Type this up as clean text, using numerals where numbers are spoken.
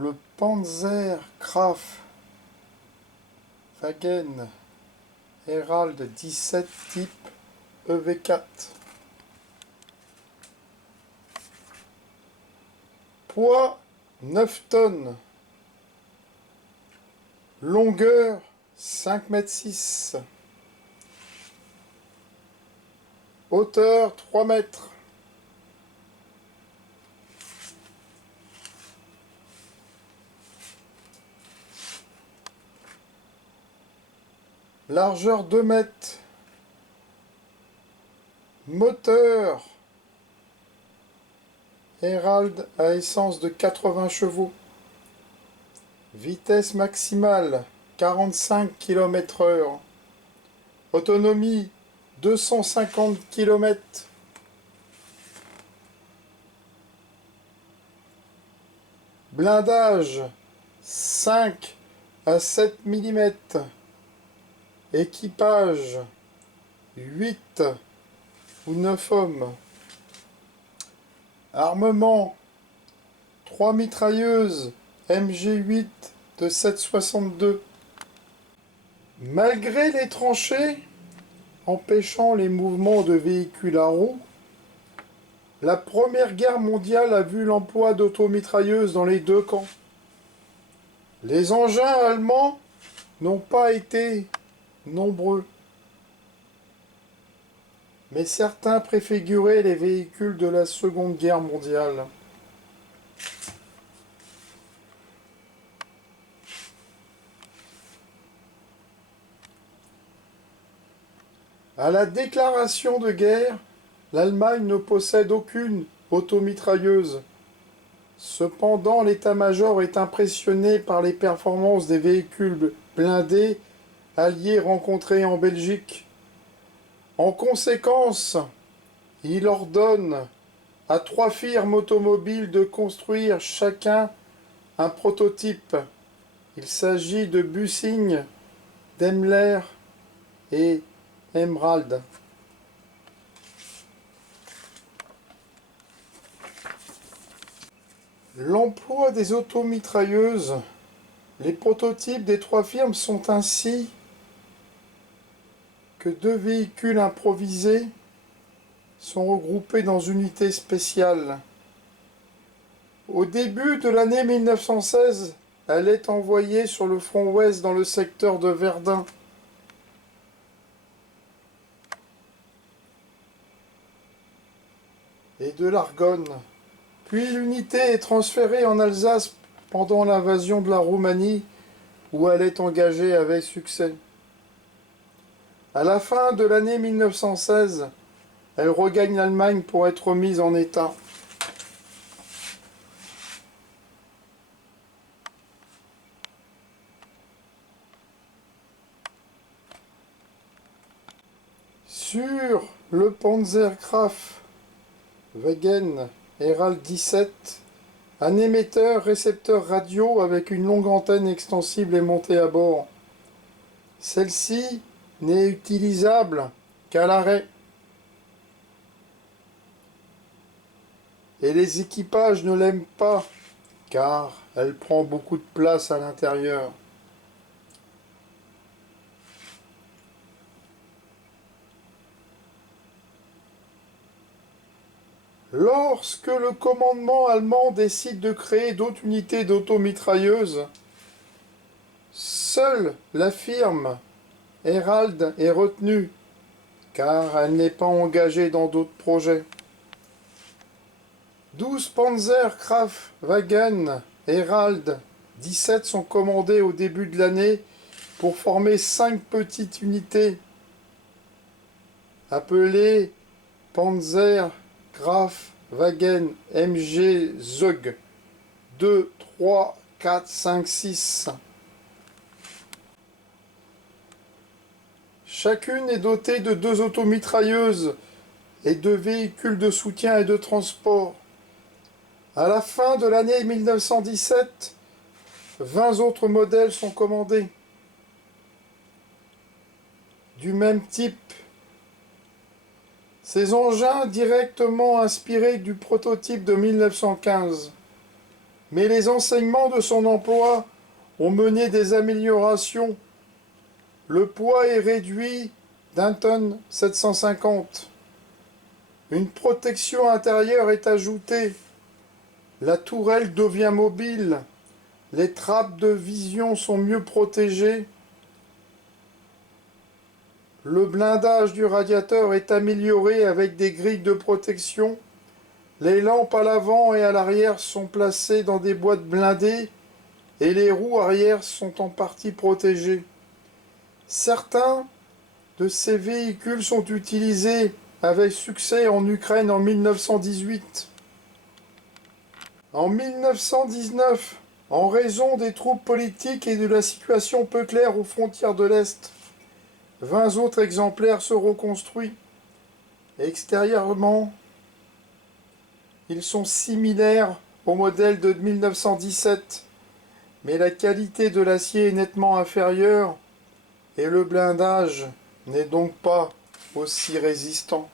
le Panzerkraftwagen Herald 17 type EV4. Poids 9 tonnes. Longueur 5,6 m. Hauteur 3 mètres. Largeur 2 mètres. Moteur Herald à essence de 80 chevaux. Vitesse maximale 45 km/h. Autonomie 250 km. Blindage 5 à 7 mm. Équipage 8 ou 9 hommes. Armement 3 mitrailleuses MG8 de 7,62. Malgré les tranchées empêchant les mouvements de véhicules à roues, la Première Guerre mondiale a vu l'emploi d'automitrailleuses dans les deux camps. Les engins allemands n'ont pas été nombreux, mais certains préfiguraient les véhicules de la Seconde Guerre mondiale. À la déclaration de guerre, l'Allemagne ne possède aucune automitrailleuse. Cependant, l'état-major est impressionné par les performances des véhicules blindés alliés rencontrés en Belgique. En conséquence, il ordonne à 3 firmes automobiles de construire chacun un prototype. Il s'agit de Büssing, Daimler et Emerald. L'emploi des automitrailleuses. Les prototypes des 3 firmes sont ainsi que 2 véhicules improvisés sont regroupés dans une unité spéciale. Au début de l'année 1916, elle est envoyée sur le front ouest dans le secteur de Verdun. Et de l'Argonne. Puis l'unité est transférée en Alsace pendant l'invasion de la Roumanie, où elle est engagée avec succès. À la fin de l'année 1916, elle regagne l'Allemagne pour être mise en état. Sur le Panzerkraftwagen Herald 17, un émetteur-récepteur radio avec une longue antenne extensible est monté à bord. Celle-ci n'est utilisable qu'à l'arrêt. Et les équipages ne l'aiment pas, car elle prend beaucoup de place à l'intérieur. Lorsque le commandement allemand décide de créer d'autres unités d'automitrailleuses, seule la firme Herald est retenue, car elle n'est pas engagée dans d'autres projets. 12 Panzerkraftwagen Herald 17 sont commandés au début de l'année pour former 5 petites unités appelées Panzerkraftwagen MG ZUG 2, 3, 4, 5, 6. Chacune est dotée de 2 automitrailleuses et de véhicules de soutien et de transport. À la fin de l'année 1917, 20 autres modèles sont commandés, du même type. Ces engins directement inspirés du prototype de 1915. Mais les enseignements de son emploi ont mené des améliorations. Le poids est réduit d'1 tonne 750. Une protection intérieure est ajoutée. La tourelle devient mobile. Les trappes de vision sont mieux protégées. Le blindage du radiateur est amélioré avec des grilles de protection. Les lampes à l'avant et à l'arrière sont placées dans des boîtes blindées et les roues arrière sont en partie protégées. Certains de ces véhicules sont utilisés avec succès en Ukraine en 1918. En 1919, en raison des troubles politiques et de la situation peu claire aux frontières de l'Est, 20 autres exemplaires seront construits. Extérieurement, ils sont similaires au modèle de 1917, mais la qualité de l'acier est nettement inférieure et le blindage n'est donc pas aussi résistant.